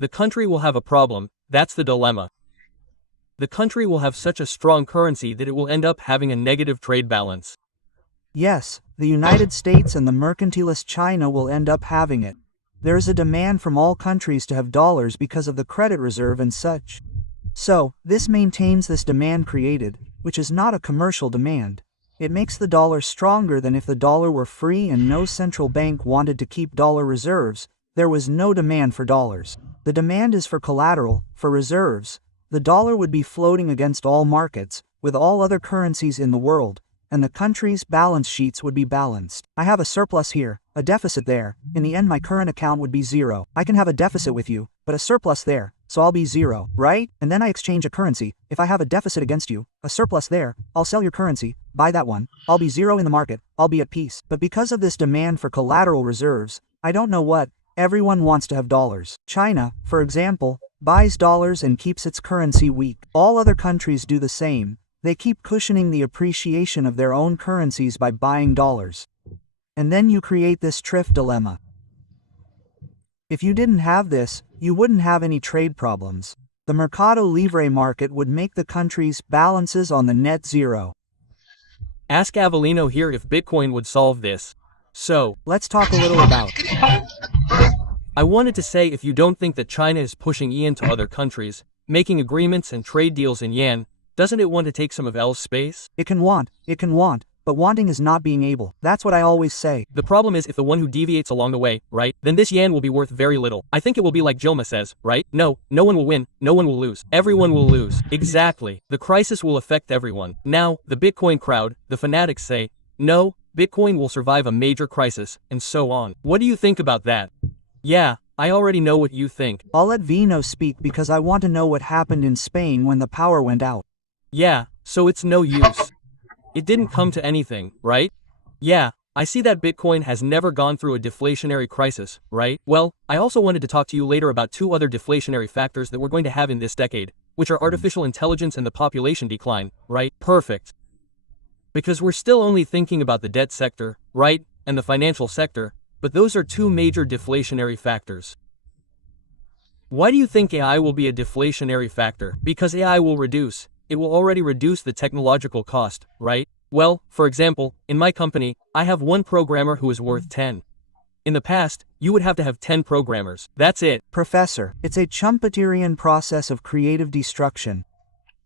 The country will have a problem, that's the dilemma. The country will have such a strong currency that it will end up having a negative trade balance. Yes, the United States and the mercantilist China will end up having it. There is a demand from all countries to have dollars because of the credit reserve and such. So, this maintains this demand created, which is not a commercial demand. It makes the dollar stronger than if the dollar were free and no central bank wanted to keep dollar reserves. There was no demand for dollars. The demand is for collateral, for reserves. The dollar would be floating against all markets, with all other currencies in the world, and the country's balance sheets would be balanced. I have a surplus here, a deficit there. In the end my current account would be zero. I can have a deficit with you, but a surplus there, so I'll be zero, right? And then I exchange a currency. If I have a deficit against you, a surplus there, I'll sell your currency, buy that one, I'll be zero in the market, I'll be at peace. But because of this demand for collateral reserves, I don't know what, everyone wants to have dollars. China, for example, buys dollars and keeps its currency weak. All other countries do the same. They keep cushioning the appreciation of their own currencies by buying dollars. And then you create this thrift dilemma. If you didn't have this, you wouldn't have any trade problems. The Mercado Libre market would make the country's balances on the net zero. Ask Avellino here if Bitcoin would solve this. So, let's talk a little about. I wanted to say if you don't think that China is pushing yen to other countries, making agreements and trade deals in yen, doesn't it want to take some of L's space? It can want, but wanting is not being able. That's what I always say. The problem is if the one who deviates along the way, right, then this yen will be worth very little. I think it will be like Jilma says, right? No one will win, no one will lose. Everyone will lose. Exactly. The crisis will affect everyone. Now, the Bitcoin crowd, the fanatics say, no, Bitcoin will survive a major crisis, and so on. What do you think about that? Yeah, I already know what you think. I'll let Vino speak because I want to know what happened in Spain when the power went out. Yeah, so it's no use. It didn't come to anything, right? Yeah, I see that Bitcoin has never gone through a deflationary crisis, right? Well, I also wanted to talk to you later about two other deflationary factors that we're going to have in this decade, which are artificial intelligence and the population decline, right? Perfect. Because we're still only thinking about the debt sector, right, and the financial sector, but those are two major deflationary factors. Why do you think AI will be a deflationary factor? Because AI will reduce. It will already reduce the technological cost, right? Well, for example, in my company, I have one programmer who is worth 10. In the past, you would have to have 10 programmers. That's it. Professor, it's a Schumpeterian process of creative destruction.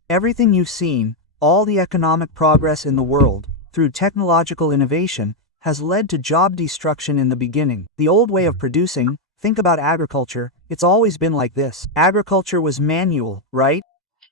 Everything you've seen, all the economic progress in the world, through technological innovation, has led to job destruction in the beginning. The old way of producing, think about agriculture, it's always been like this. Agriculture was manual, right?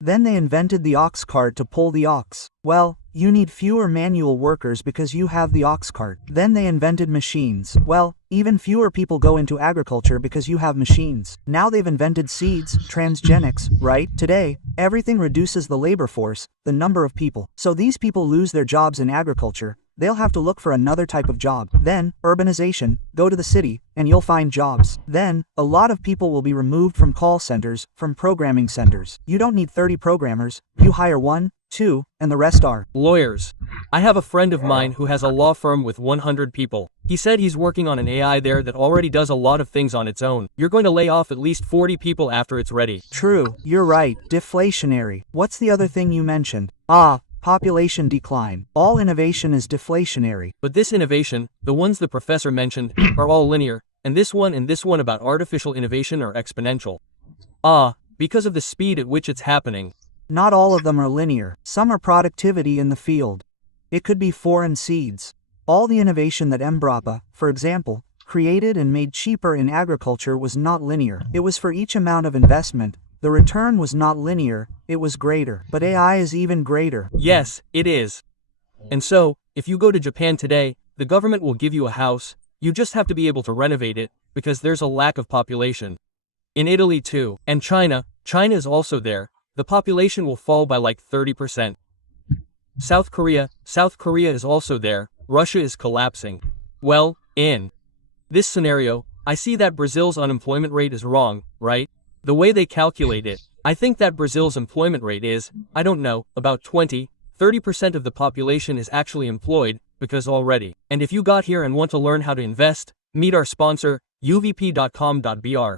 Then they invented the ox cart to pull the ox. Well, you need fewer manual workers because you have the ox cart. Then they invented machines. Well, even fewer people go into agriculture because you have machines. Now they've invented seeds, transgenics, right? Today, everything reduces the labor force, the number of people. So these people lose their jobs in agriculture. They'll have to look for another type of job. Then, urbanization, go to the city, and you'll find jobs. Then, a lot of people will be removed from call centers, from programming centers. You don't need 30 programmers, you hire 1, 2, and the rest are lawyers. I have a friend of mine who has a law firm with 100 people. He said he's working on an AI there that already does a lot of things on its own. You're going to lay off at least 40 people after it's ready. True, you're right, deflationary. What's the other thing you mentioned? Population decline. All innovation is deflationary. But this innovation, the ones the professor mentioned, are all linear, and this one about artificial innovation are exponential. Because of the speed at which it's happening. Not all of them are linear. Some are productivity in the field. It could be foreign seeds. All the innovation that Embrapa, for example, created and made cheaper in agriculture was not linear. It was for each amount of investment. The return was not linear, it was greater. But AI is even greater. Yes, it is. And so, if you go to Japan today, the government will give you a house, you just have to be able to renovate it, because there's a lack of population. In Italy too. And China is also there. The population will fall by like 30%. South Korea is also there. Russia is collapsing. Well, in this scenario, I see that Brazil's unemployment rate is wrong, right? The way they calculate it, I think that Brazil's employment rate is, I don't know, about 30% of the population is actually employed, because already. And if you got here and want to learn how to invest, meet our sponsor, uvp.com.br.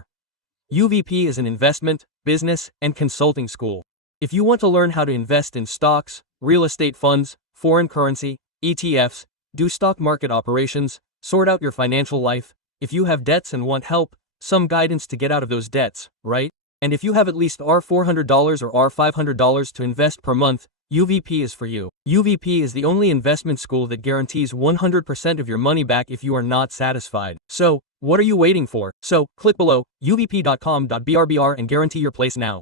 UVP is an investment, business, and consulting school. If you want to learn how to invest in stocks, real estate funds, foreign currency, ETFs, do stock market operations, sort out your financial life, if you have debts and want help, some guidance to get out of those debts, right? And if you have at least $400 or $500 to invest per month, UVP is for you. UVP is the only investment school that guarantees 100% of your money back if you are not satisfied. So, what are you waiting for? So, click below, uvp.com.brbr and guarantee your place now.